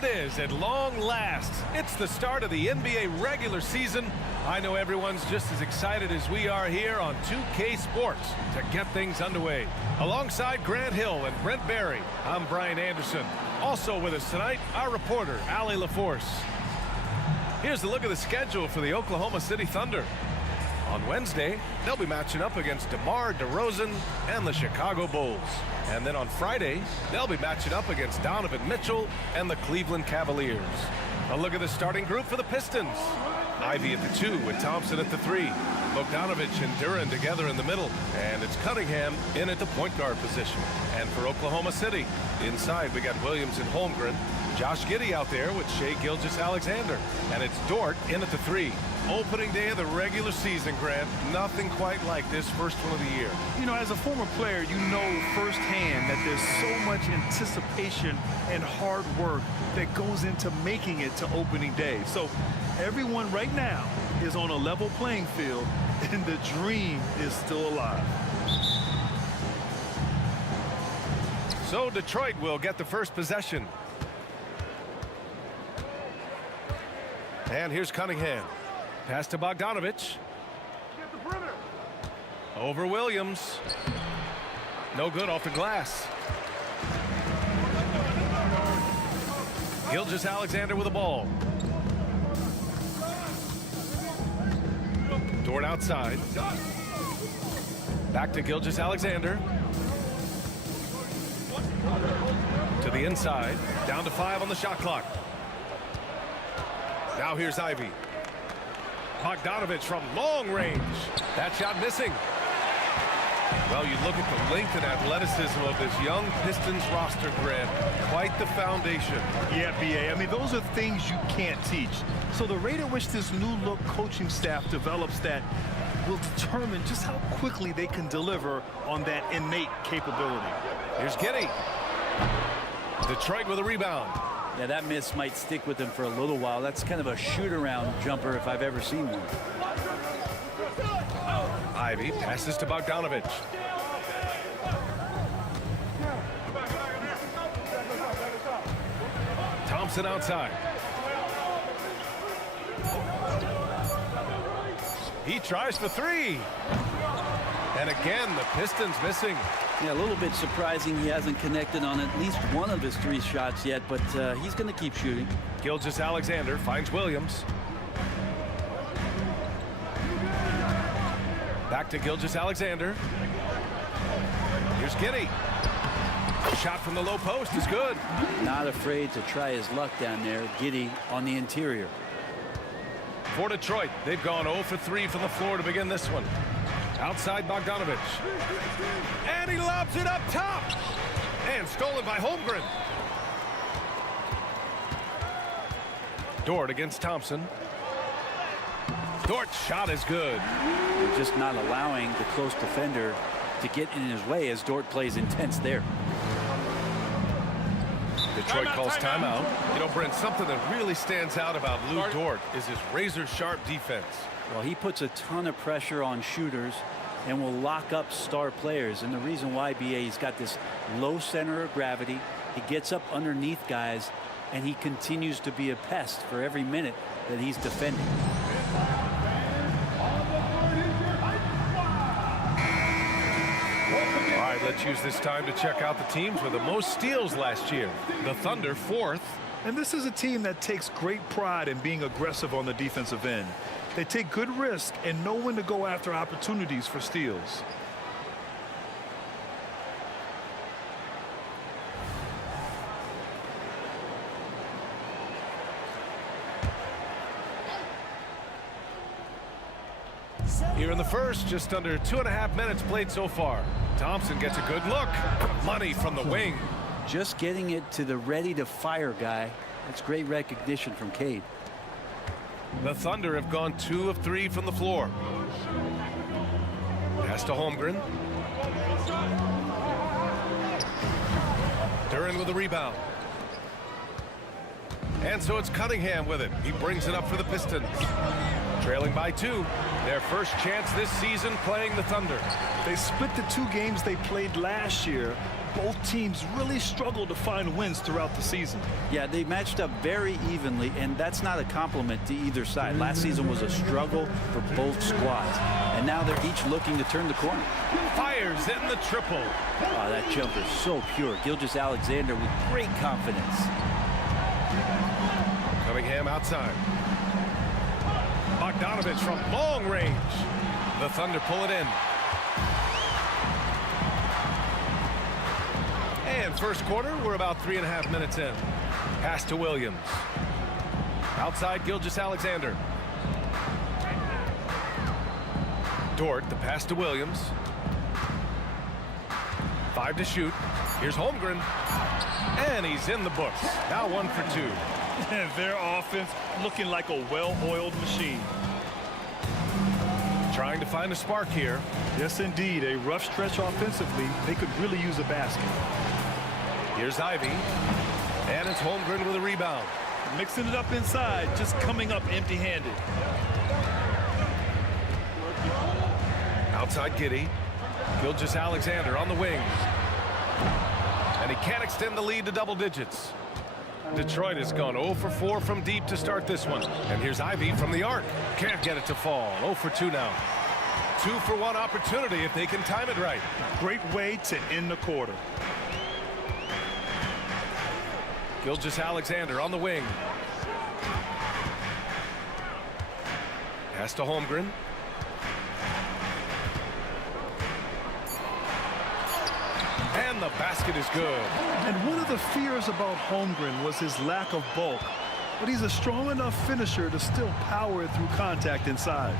Here it is at long last. It's the start of the NBA regular season. I know everyone's just as excited as we are here on 2K Sports to get things underway. Alongside Grant Hill and Brent Barry, I'm Brian Anderson. Also with us tonight, our reporter, Allie LaForce. Here's a look at the schedule for the Oklahoma City Thunder. On Wednesday, they'll be matching up against DeMar DeRozan and the Chicago Bulls. And then on Friday, they'll be matching up against Donovan Mitchell and the Cleveland Cavaliers. A look at the starting group for the Pistons. Ivy at the 2 with Thompson at the 3. Bogdanovich and Duran together in the middle. And it's Cunningham in at the point guard position. And for Oklahoma City, inside we got Williams and Holmgren. Josh Giddey out there with Shai Gilgeous-Alexander. And it's Dort in at the 3. Opening day of the regular season, Grant. Nothing quite like this first one of the year. You know, as a former player, you know firsthand that there's so much anticipation and hard work that goes into making it to opening day. So everyone right now is on a level playing field, and the dream is still alive. So Detroit will get the first possession. And here's Cunningham. Pass to Bogdanovich. Over Williams. No good off the glass. Gilgeous-Alexander with the ball. Dort outside. Back to Gilgeous-Alexander. To the inside. Down to 5 on the shot clock. Now here's Ivy. Bogdanovich from long range. That shot missing. Well, you look at the length and athleticism of this young Pistons roster, Grant. Quite the foundation. Yeah, B.A. I mean, those are things you can't teach. So the rate at which this new look coaching staff develops that will determine just how quickly they can deliver on that innate capability. Here's Giddey. Detroit with a rebound. Yeah, that miss might stick with him for a little while. That's kind of a shoot-around jumper if I've ever seen one. Ivy passes to Bogdanovich. Thompson outside. He tries for 3. And again, the Pistons missing. Yeah, a little bit surprising he hasn't connected on at least one of his 3 shots yet, but he's going to keep shooting. Gilgeous-Alexander finds Williams. Back to Gilgeous-Alexander. Here's Giddey. Shot from the low post is good. Not afraid to try his luck down there. Giddey on the interior. For Detroit, they've gone 0 for 3 from the floor to begin this one. Outside Bogdanovich. And he lobs it up top. And stolen by Holmgren. Dort against Thompson. Dort's shot is good. They're just not allowing the close defender to get in his way as Dort plays intense there. Detroit calls timeout. You know, Brent, something that really stands out about Lou Dort is his razor-sharp defense. Well, he puts a ton of pressure on shooters and will lock up star players. And the reason why, B.A., he's got this low center of gravity. He gets up underneath guys, and he continues to be a pest for every minute that he's defending. All right, let's use this time to check out the teams with the most steals last year. The Thunder 4th. And this is a team that takes great pride in being aggressive on the defensive end. They take good risk and know when to go after opportunities for steals. Here in the first, just under 2.5 minutes played so far. Thompson gets a good look. Money from the wing. Just getting it to the ready-to-fire guy. That's great recognition from Cade. The Thunder have gone 2 of 3 from the floor. Pass to Holmgren. Duran with the rebound. And so it's Cunningham with it. He brings it up for the Pistons. Trailing by 2. Their first chance this season playing the Thunder. They split the 2 games they played last year, both teams really struggled to find wins throughout the season. Yeah, they matched up very evenly, and that's not a compliment to either side. Last season was a struggle for both squads, and now they're each looking to turn the corner. Fires in the triple. Oh, that jumper is so pure. Gilgeous-Alexander with great confidence. Cunningham outside. Bogdanovich from long range. The Thunder pull it in. And first quarter, we're about 3.5 minutes in. Pass to Williams. Outside, Gilgeous-Alexander. Dort, the pass to Williams. 5 to shoot. Here's Holmgren. And he's in the books. Now 1 for 2. And their offense looking like a well-oiled machine. Trying to find a spark here. Yes, indeed. A rough stretch offensively. They could really use a basket. Here's Ivy. And it's Holmgren with a rebound. Mixing it up inside, just coming up empty-handed. Outside Giddey. Gilgeous-Alexander on the wing. And he can't extend the lead to double digits. Detroit has gone 0 for 4 from deep to start this one. And here's Ivy from the arc. Can't get it to fall. 0 for 2 now. 2 for 1 opportunity if they can time it right. Great way to end the quarter. Gilgeous-Alexander on the wing. Pass to Holmgren. And the basket is good. And one of the fears about Holmgren was his lack of bulk. But he's a strong enough finisher to still power through contact inside.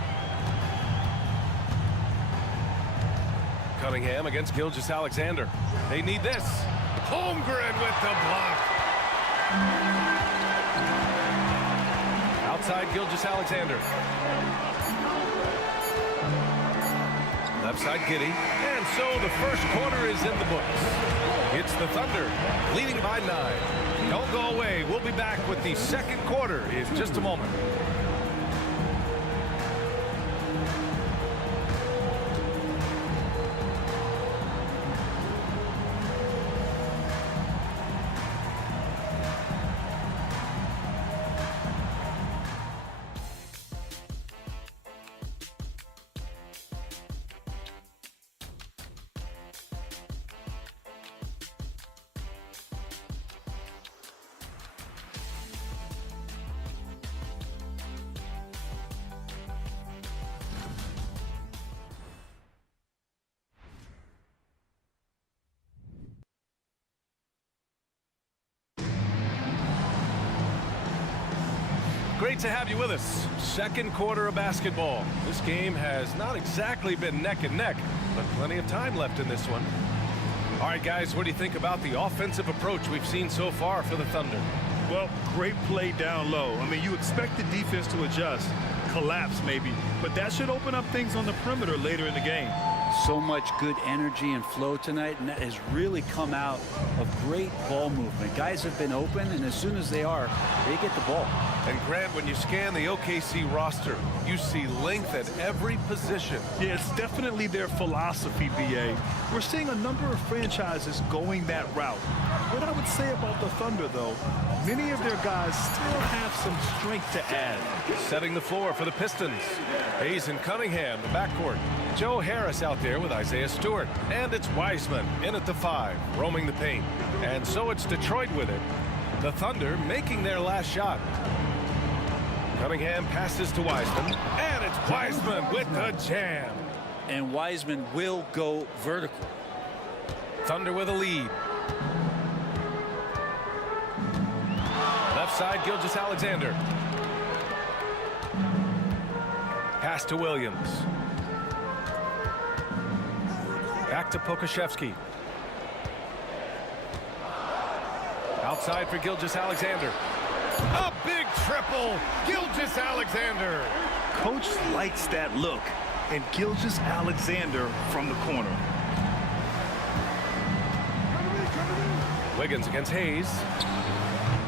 Cunningham against Gilgeous-Alexander. They need this. Holmgren with the block. Outside Gilgeous-Alexander. Left side Giddey. And so the first quarter is in the books. It's the Thunder leading by 9. Don't go away. We'll be back with the second quarter in just a moment. Great to have you with us. Second quarter of basketball. This game has not exactly been neck and neck, but plenty of time left in this one. All right, guys, what do you think about the offensive approach we've seen so far for the Thunder? Well, great play down low. I mean, you expect the defense to adjust, collapse maybe, but that should open up things on the perimeter later in the game. So much good energy and flow tonight, and that has really come out of great ball movement. Guys have been open, and as soon as they are, they get the ball. And Grant, when you scan the OKC roster, you see length at every position. Yeah, it's definitely their philosophy, BA. We're seeing a number of franchises going that route. What I would say about the Thunder, though, many of their guys still have some strength to add. Setting the floor for the Pistons. Hayes and Cunningham, the backcourt. Joe Harris out there with Isaiah Stewart. And it's Wiseman in at the 5, roaming the paint. And so it's Detroit with it. The Thunder making their last shot. Cunningham passes to Wiseman. And it's Wiseman with the jam. And Wiseman will go vertical. Thunder with a lead. Left side, Gilgeous-Alexander. Pass to Williams. Back to Pokashevsky. Outside for Gilgeous-Alexander. A big triple. Gilgeous-Alexander. Coach likes that look. And Gilgeous-Alexander from the corner. Wiggins against Hayes.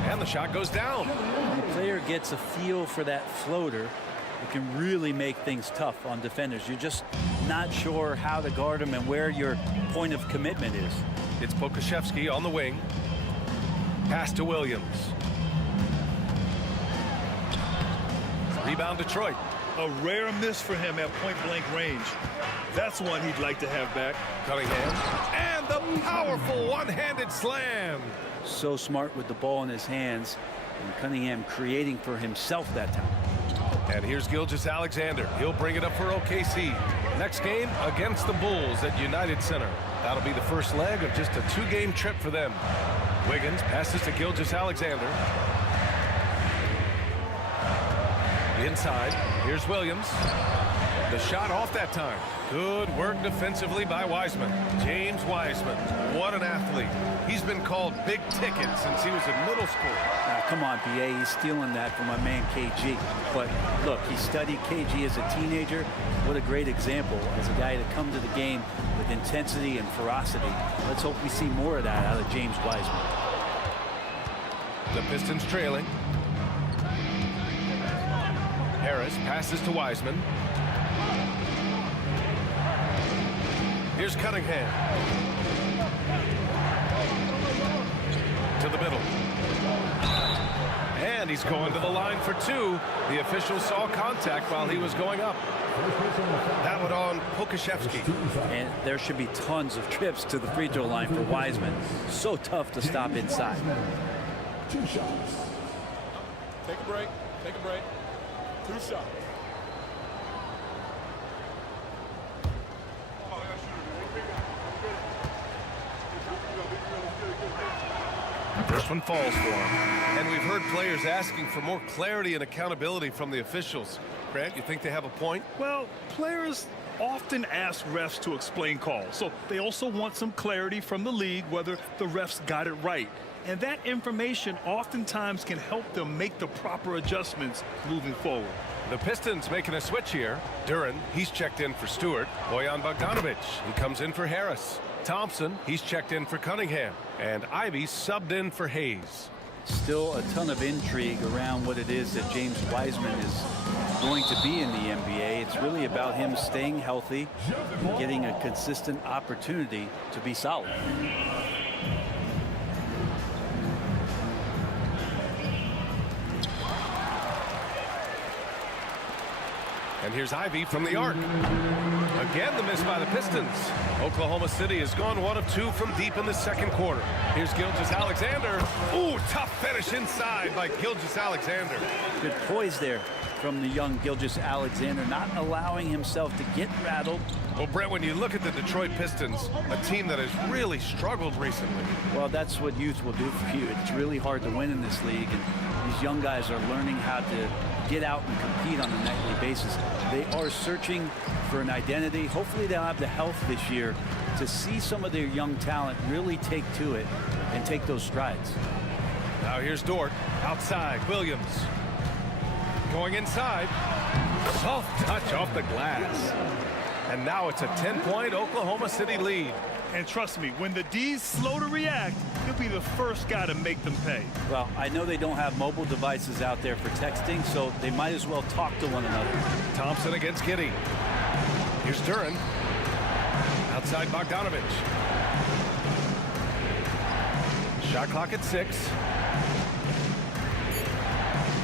And the shot goes down. When the player gets a feel for that floater, it can really make things tough on defenders. You're just not sure how to guard them and where your point of commitment is. It's Pokusevski on the wing. Pass to Williams. Rebound Detroit. A rare miss for him at point-blank range. That's one he'd like to have back. Cunningham. And the powerful one-handed slam. So smart with the ball in his hands. And Cunningham creating for himself that time. And here's Gilgeous-Alexander. He'll bring it up for OKC. Next game against the Bulls at United Center. That'll be the first leg of just a 2-game trip for them. Wiggins passes to Gilgeous-Alexander. Inside. Here's Williams. The shot off that time. Good work defensively by Wiseman. James Wiseman. What an athlete. He's been called big ticket since he was in middle school. Come on, BA. He's stealing that from my man KG. But look, he studied KG as a teenager. What a great example as a guy to come to the game with intensity and ferocity. Let's hope we see more of that out of James Wiseman. The Pistons trailing. Harris passes to Wiseman. Here's Cunningham. To the middle. And he's going to the line for 2. The official saw contact while he was going up. That one on Pokusevski. And there should be tons of trips to the free throw line for Wiseman. So tough to stop inside. 2 shots. Take a break. Take a break. 2 shots. First one falls for him. And we've heard players asking for more clarity and accountability from the officials. Grant, you think they have a point? Well, players often ask refs to explain calls, so they also want some clarity from the league whether the refs got it right. And that information oftentimes can help them make the proper adjustments moving forward. The Pistons making a switch here. Duren, he's checked in for Stewart. Bojan Bogdanovic, he comes in for Harris. Thompson, he's checked in for Cunningham. And Ivy subbed in for Hayes. Still a ton of intrigue around what it is that James Wiseman is going to be in the NBA. It's really about him staying healthy and getting a consistent opportunity to be solid. And here's Ivy from the arc. Again, the miss by the Pistons. Oklahoma City has gone 1 of 2 from deep in the second quarter. Here's Gilgeous-Alexander. Ooh, tough finish inside by Gilgeous-Alexander. Good poise there from the young Gilgeous-Alexander, not allowing himself to get rattled. Well, Brett, when you look at the Detroit Pistons, a team that has really struggled recently. Well, that's what youth will do for you. It's really hard to win in this league, and these young guys are learning how to get out and compete on a nightly basis. They are searching for an identity. Hopefully they'll have the health this year to see some of their young talent really take to it and take those strides. Now here's Dort outside. Williams going inside. Soft touch off the glass. And now it's a 10-point Oklahoma City lead. And trust me, when the D's slow to react, he'll be the first guy to make them pay. Well, I know they don't have mobile devices out there for texting, so they might as well talk to one another. Thompson against Giddey. Here's Duren. Outside Bogdanovic. Shot clock at 6.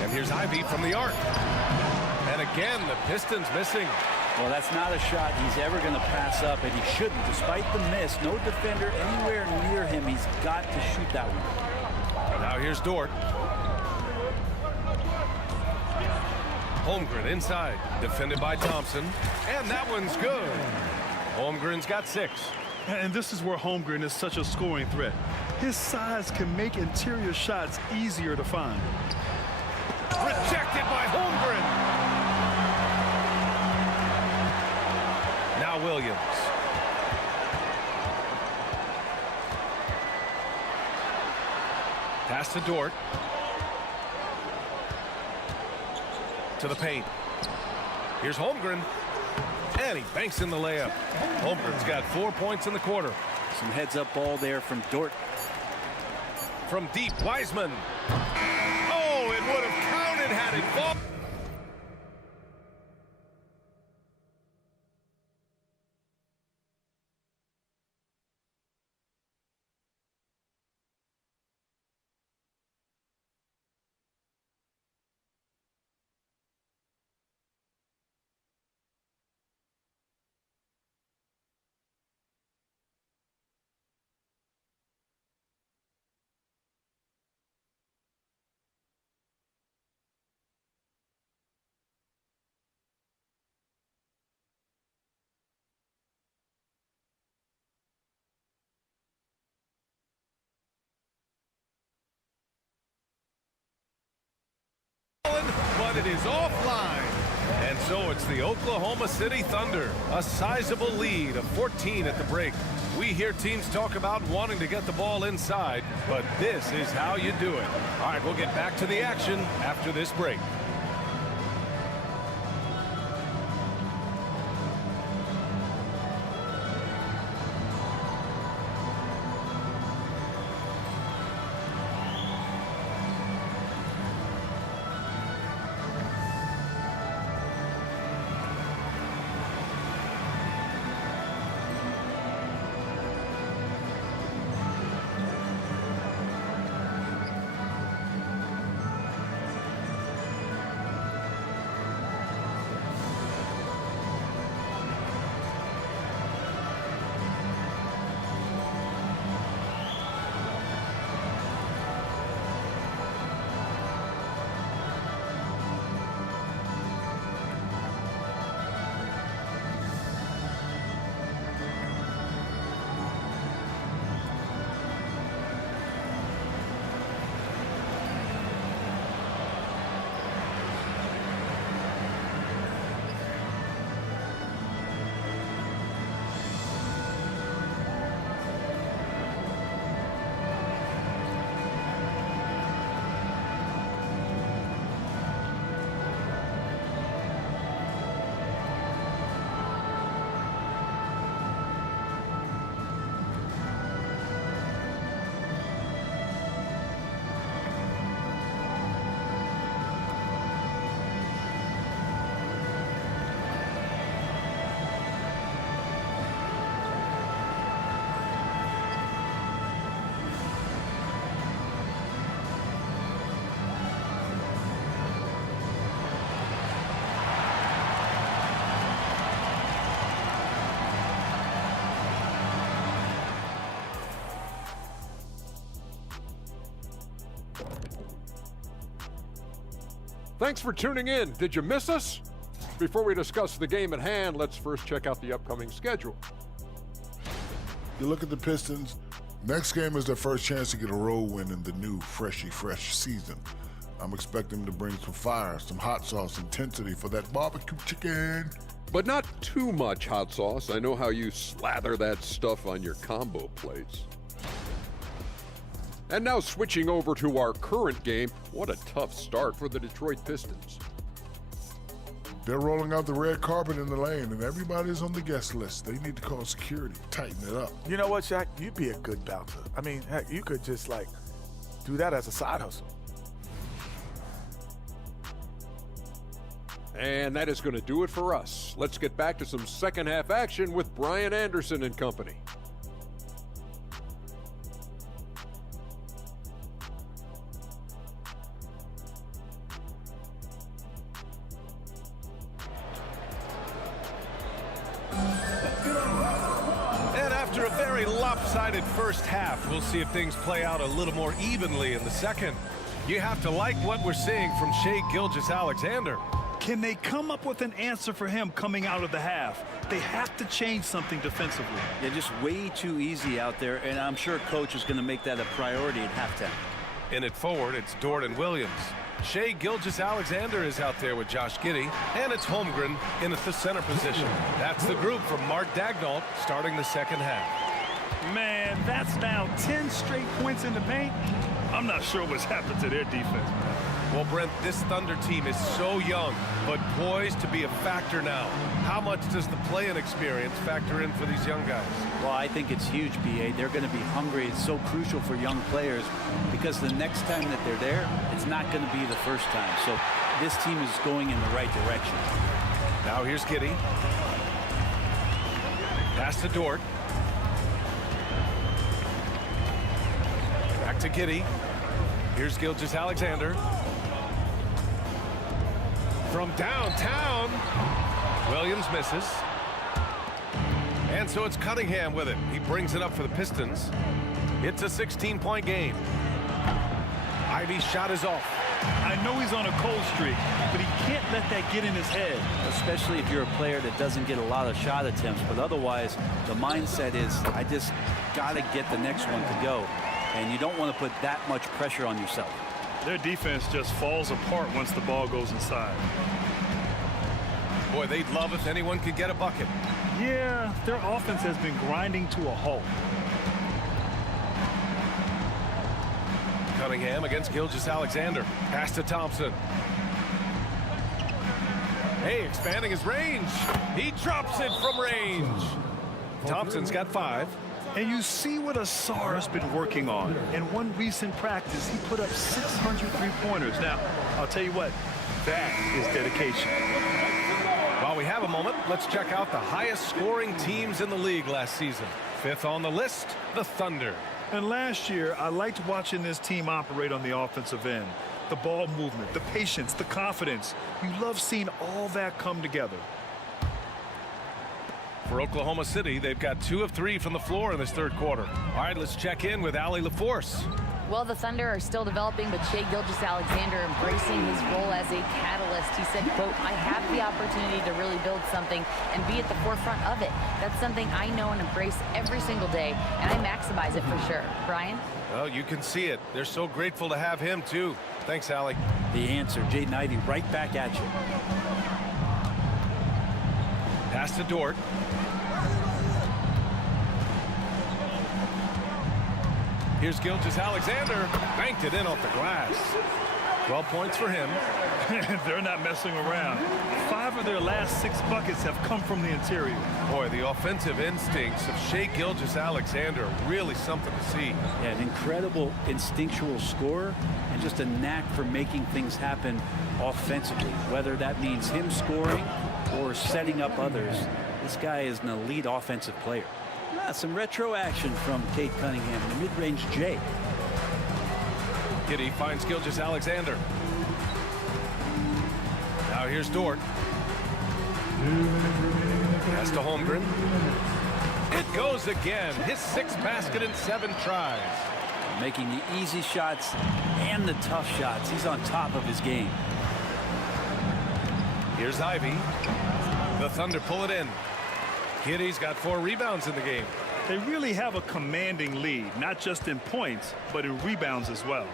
And here's Ivy from the arc. And again, the Pistons missing. Well, that's not a shot he's ever going to pass up, and he shouldn't. Despite the miss, no defender anywhere near him. He's got to shoot that one. Now here's Dort. Holmgren inside, defended by Thompson. And that one's good. Holmgren's got 6. And this is where Holmgren is such a scoring threat. His size can make interior shots easier to find. Rejected by Holmgren. Now Williams. Pass to Dort. To the paint. Here's Holmgren. And he banks in the layup. Holmgren's got 4 points in the quarter. Some heads-up ball there from Dort. From deep, Wiseman. Oh, it would have counted had it fallen. and it is offline. And so it's the Oklahoma City Thunder, a sizable lead of 14 at the break. We hear teams talk about wanting to get the ball inside, but this is how you do it. All right, we'll get back to the action after this break. Thanks for tuning in. Did you miss us? Before we discuss the game at hand, let's first check out the upcoming schedule. You look at the Pistons, next game is their first chance to get a road win in the new fresh season. I'm expecting them to bring some fire, some hot sauce intensity for that barbecue chicken. But not too much hot sauce. I know how you slather that stuff on your combo plates. And now switching over to our current game, what a tough start for the Detroit Pistons. They're rolling out the red carpet in the lane, and everybody's on the guest list. They need to call security, tighten it up. You know what, Shaq? You'd be a good bouncer. I mean, heck, you could just, do that as a side hustle. And that is going to do it for us. Let's get back to some second half action with Brian Anderson and company. After a very lopsided first half, we'll see if things play out a little more evenly in the second. You have to like what we're seeing from Shai Gilgeous-Alexander. Can they come up with an answer for him coming out of the half? They have to change something defensively. They're just way too easy out there, and I'm sure coach is going to make that a priority at halftime. In it forward, it's Jordan Williams. Shai Gilgeous-Alexander is out there with Josh Giddey, and it's Holmgren in at the center position. That's the group from Mark Daigneault starting the second half. Man, that's now 10 straight points in the paint. I'm not sure what's happened to their defense. Well, Brent, this Thunder team is so young, but poised to be a factor now. How much does the play-in experience factor in for these young guys? Well, I think it's huge, B.A. They're going to be hungry. It's so crucial for young players because the next time that they're there, it's not going to be the first time. So this team is going in the right direction. Now here's Giddey. Pass to Dort. Back to Giddey. Here's Gilgeous-Alexander. From downtown, Williams misses. And so it's Cunningham with it. He brings it up for the Pistons. It's a 16-point game. Ivy's shot is off. I know he's on a cold streak, but he can't let that get in his head. Especially if you're a player that doesn't get a lot of shot attempts. But otherwise, the mindset is, I just got to get the next one to go. And you don't want to put that much pressure on yourself. Their defense just falls apart once the ball goes inside. Boy, they'd love if anyone could get a bucket. Yeah, their offense has been grinding to a halt. Cunningham against Gilgeous-Alexander. Pass to Thompson. Hey, expanding his range. He drops it from range. Thompson's got 5. And you see what Asar's been working on. In one recent practice, he put up 600 three-pointers. Now, I'll tell you what, that is dedication. While we have a moment, let's check out the highest scoring teams in the league last season. 5th on the list, the Thunder. And last year, I liked watching this team operate on the offensive end. The ball movement, the patience, the confidence. You love seeing all that come together. For Oklahoma City, they've got 2 of 3 from the floor in this third quarter. All right, let's check in with Allie LaForce. Well, the Thunder are still developing, but Shai Gilgeous-Alexander embracing his role as a catalyst. He said, quote, "I have the opportunity to really build something and be at the forefront of it. That's something I know and embrace every single day, and I maximize it for sure." Brian? Well, you can see it. They're so grateful to have him, too. Thanks, Allie. The answer, Jaden Ivey right back at you. Pass to Dort. Here's Gilgeous-Alexander. Banked it in off the glass. 12 points for him. They're not messing around. 5 of their last 6 buckets have come from the interior. Boy, the offensive instincts of Shai Gilgeous-Alexander are really something to see. Yeah, an incredible instinctual scorer and just a knack for making things happen offensively, whether that means him scoring or setting up others. This guy is an elite offensive player. Some retro action from Cade Cunningham in the mid-range J. Giddey finds Gilgeous-Alexander. Now here's Dort. Pass to Holmgren. It goes again. His 6th basket in 7 tries. Making the easy shots and the tough shots. He's on top of his game. Here's Ivey. The Thunder pull it in. Giddey's got 4 rebounds in the game. They really have a commanding lead, not just in points, but in rebounds as well.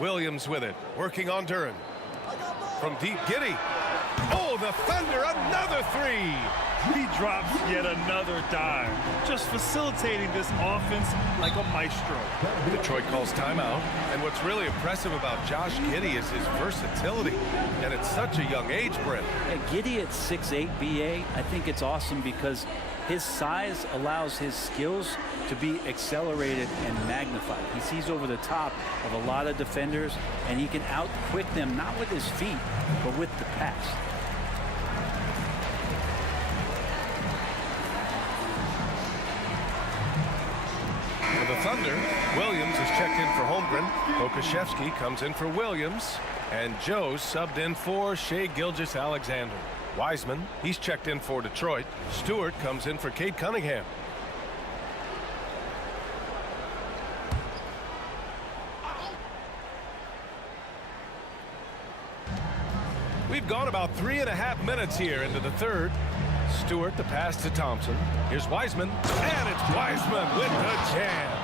Williams with it, working on Duren. From deep, Giddey. Oh, the Thunder, another 3. He drops yet another dime, just facilitating this offense like a maestro. Detroit calls timeout, and what's really impressive about Josh Giddey is his versatility, and at such a young age, Brent. Yeah, Giddey at 6'8", BA, I think it's awesome because his size allows his skills to be accelerated and magnified. He sees over the top of a lot of defenders, and he can out-quick them, not with his feet, but with the pass. For the Thunder, Williams is checked in for Holmgren. Okashevsky comes in for Williams. And Joe's subbed in for Shai Gilgeous-Alexander. Wiseman, he's checked in for Detroit. Stewart comes in for Cade Cunningham. We've gone about 3.5 minutes here into the third. Stewart, the pass to Thompson. Here's Wiseman, and it's Wiseman with the jam.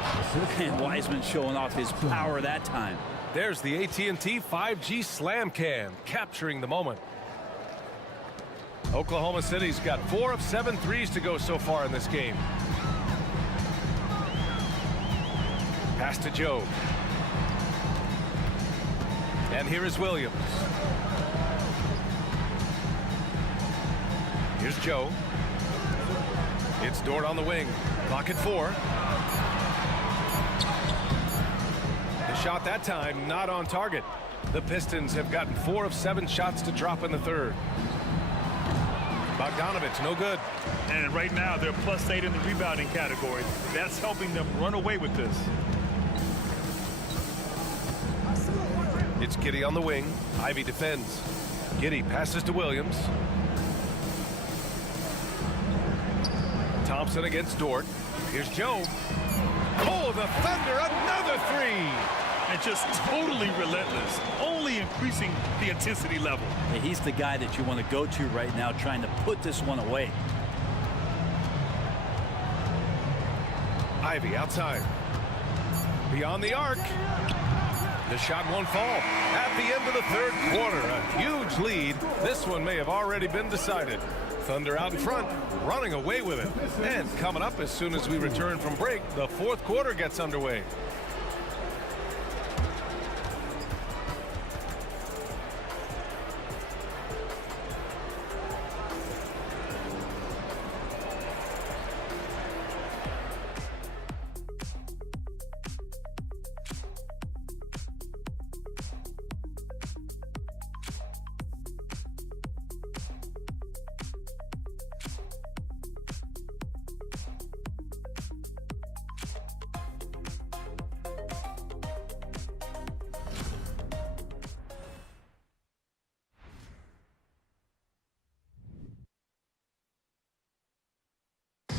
And Wiseman showing off his power that time. There's the AT&T 5G Slam Cam, capturing the moment. Oklahoma City's got 4 of 7 threes to go so far in this game. Pass to Joe. And here is Williams. Here's Joe. It's Dort on the wing. Clock at 4. The shot that time not on target. The Pistons have gotten 4 of 7 shots to drop in the third. Bogdanovich, no good. And right now, they're +8 in the rebounding category. That's helping them run away with this. It's Giddey on the wing. Ivey defends. Giddey passes to Williams. Thompson against Dort. Here's Joe. Oh, the Thunder, another 3. And just totally relentless, only increasing the intensity level. Yeah, he's the guy that you want to go to right now, trying to put this one away. Ivey outside. Beyond the arc. The shot won't fall. At the end of the third quarter, a huge lead. This one may have already been decided. Thunder out in front, running away with it. And coming up as soon as we return from break, the fourth quarter gets underway.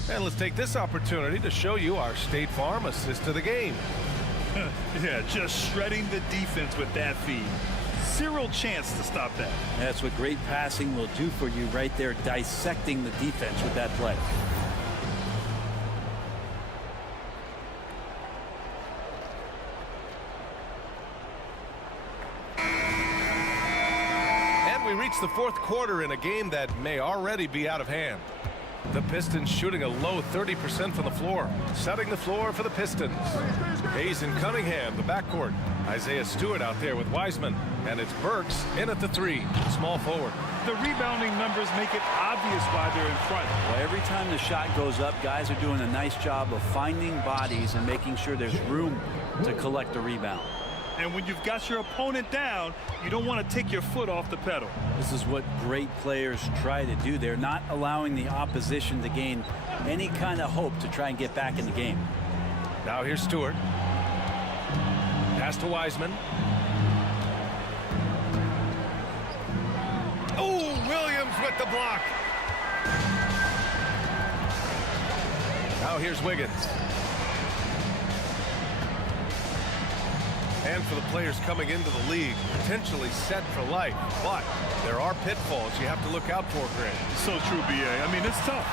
And let's take this opportunity to show you our State Farm assist to the game. Yeah, just shredding the defense with that feed. Zero chance to stop that. That's what great passing will do for you right there, dissecting the defense with that play. And we reach the fourth quarter in a game that may already be out of hand. The Pistons shooting a low 30% from the floor, setting the floor for the Pistons. Hayes and Cunningham, the backcourt. Isaiah Stewart out there with Wiseman. And it's Burks in at the three, small forward. The rebounding numbers make it obvious why they're in front. Well, every time the shot goes up, guys are doing a nice job of finding bodies and making sure there's room to collect the rebound. And when you've got your opponent down, you don't want to take your foot off the pedal. This is what great players try to do. They're not allowing the opposition to gain any kind of hope to try and get back in the game. Now here's Stewart. Pass to Wiseman. Oh, Williams with the block. Now here's Wiggins. And for the players coming into the league, potentially set for life. But there are pitfalls you have to look out for, Grant. So true, B.A. I mean, it's tough.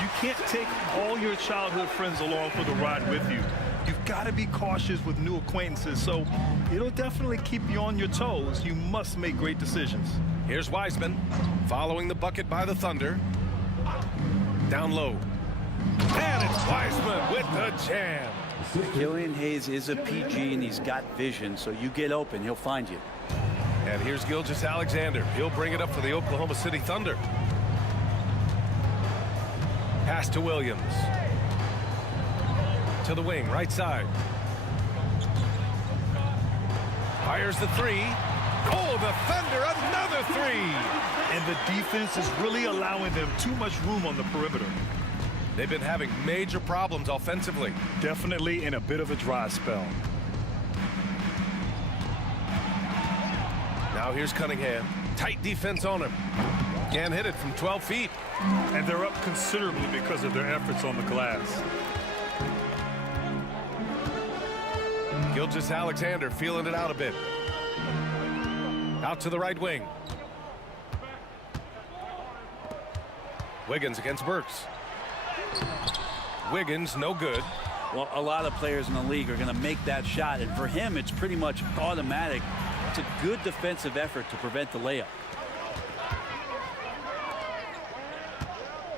You can't take all your childhood friends along for the ride with you. You've got to be cautious with new acquaintances, so it'll definitely keep you on your toes. You must make great decisions. Here's Wiseman, following the bucket by the Thunder. Down low. And it's Wiseman with the jam. Killian Hayes is a PG and he's got vision, so you get open, he'll find you. And here's Gilgeous-Alexander. He'll bring it up for the Oklahoma City Thunder. Pass to Williams. To the wing, right side. Fires the three. Oh, the Thunder, another three! And the defense is really allowing them too much room on the perimeter. They've been having major problems offensively. Definitely in a bit of a dry spell. Now here's Cunningham. Tight defense on him. Can't hit it from 12 feet. And they're up considerably because of their efforts on the glass. Gilgeous-Alexander feeling it out a bit. Out to the right wing. Wiggins against Burks. Wiggins, no good. Well, a lot of players in the league are going to make that shot, and for him, it's pretty much automatic. It's a good defensive effort to prevent the layup.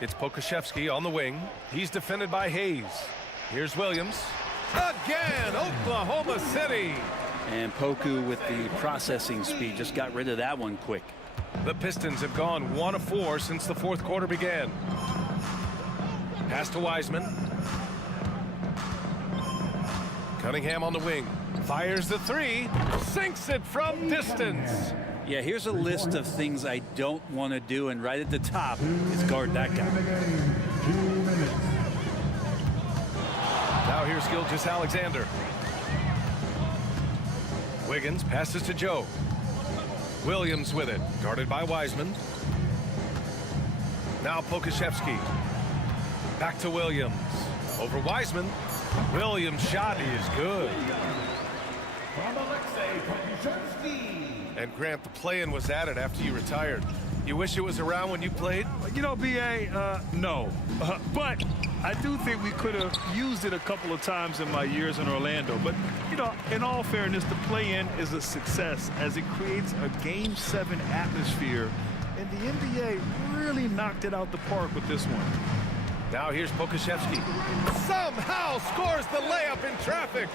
It's Pokusevski on the wing. He's defended by Hayes. Here's Williams. Again, Oklahoma City. And Poku with the processing speed just got rid of that one quick. The Pistons have gone 1 of 4 since the fourth quarter began. Pass to Wiseman. Cunningham on the wing. Fires the three. Sinks it from distance. Yeah, here's a list of things I don't want to do, and right at the top is guard that guy. Now here's Gilgeous-Alexander. Wiggins passes to Joe. Williams with it, guarded by Wiseman. Now Pokusevski. Back to Williams. Over Wiseman. Williams' shot is good. And Grant, the play-in was added after you retired. You wish it was around when you played? You know, BA, no. But I do think we could have used it a couple of times in my years in Orlando. But, you know, in all fairness, the play-in is a success as it creates a Game 7 atmosphere. And the NBA really knocked it out the park with this one. Now here's Pokashevsky. Somehow scores the layup in traffic.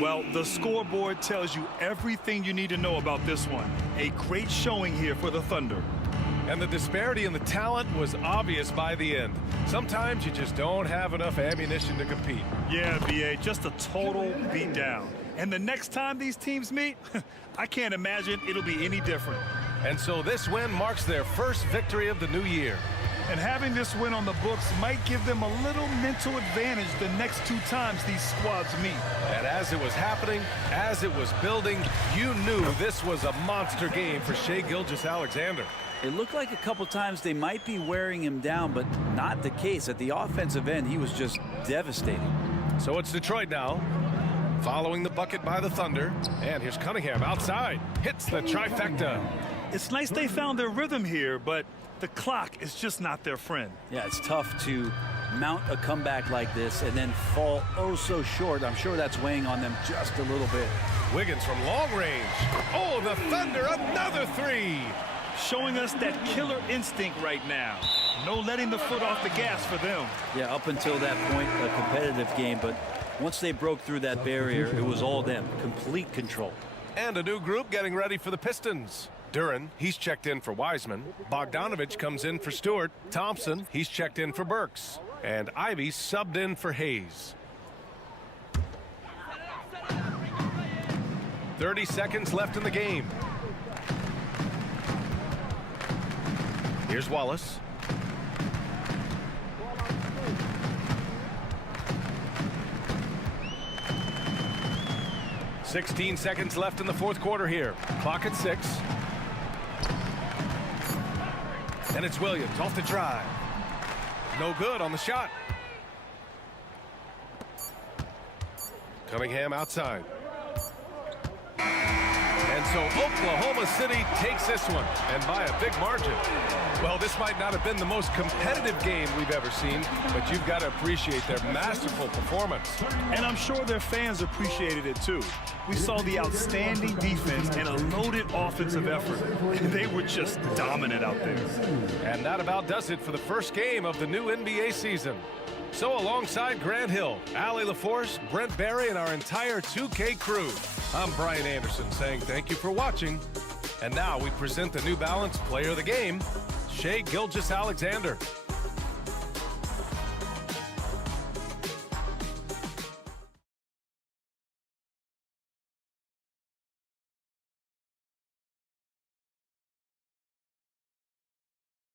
Well, the scoreboard tells you everything you need to know about this one. A great showing here for the Thunder. And the disparity in the talent was obvious by the end. Sometimes you just don't have enough ammunition to compete. Yeah, BA, just a total beatdown. And the next time these teams meet, I can't imagine it'll be any different. And so this win marks their first victory of the new year. And having this win on the books might give them a little mental advantage the next 2 times these squads meet. And as it was happening, as it was building, you knew this was a monster game for Shai Gilgeous-Alexander. It looked like a couple times they might be wearing him down, but not the case. At the offensive end, he was just devastating. So it's Detroit now, following the bucket by the Thunder. And here's Cunningham outside, hits the trifecta. It's nice they found their rhythm here, but the clock is just not their friend. Yeah, it's tough to mount a comeback like this and then fall oh so short. I'm sure that's weighing on them just a little bit. Wiggins from long range. Oh, the Thunder, another 3. Showing us that killer instinct right now. No letting the foot off the gas for them. Yeah, up until that point, a competitive game, but once they broke through that barrier, it was all them. Complete control. And a new group getting ready for the Pistons. Duran, he's checked in for Wiseman. Bogdanovich comes in for Stewart. Thompson, he's checked in for Burks. And Ivy subbed in for Hayes. 30 seconds left in the game. Here's Wallace. "16 seconds left in the fourth quarter here. Clock at 6. And it's Williams off the drive. No good on the shot. Cunningham outside. And so Oklahoma City takes this one, and by a big margin. Well, this might not have been the most competitive game we've ever seen, but you've got to appreciate their masterful performance. And I'm sure their fans appreciated it too. We saw the outstanding defense and a loaded offensive effort. They were just dominant out there. And that about does it for the first game of the new NBA season. So alongside Grant Hill, Allie LaForce, Brent Barry, and our entire 2K crew, I'm Brian Anderson saying thank you for watching. And now we present the New Balance Player of the Game, Shai Gilgeous-Alexander.